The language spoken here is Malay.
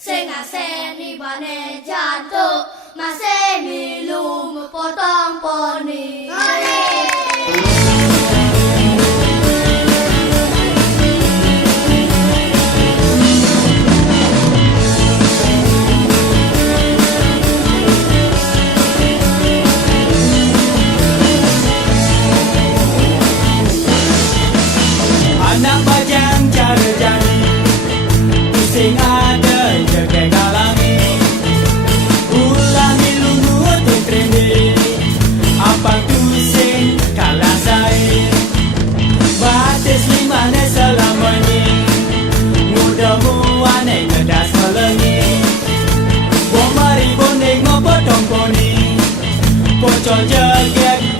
Sengaseni bane jatuh maseni lum potong poni. Anak bajang carajang pusing ada jaga galangi ulangi lungu tu trendi apa pusing kalah saya batis lima ne selama ni muda muane ngedas melengi bomari boneng ngopotong poni pocol jagat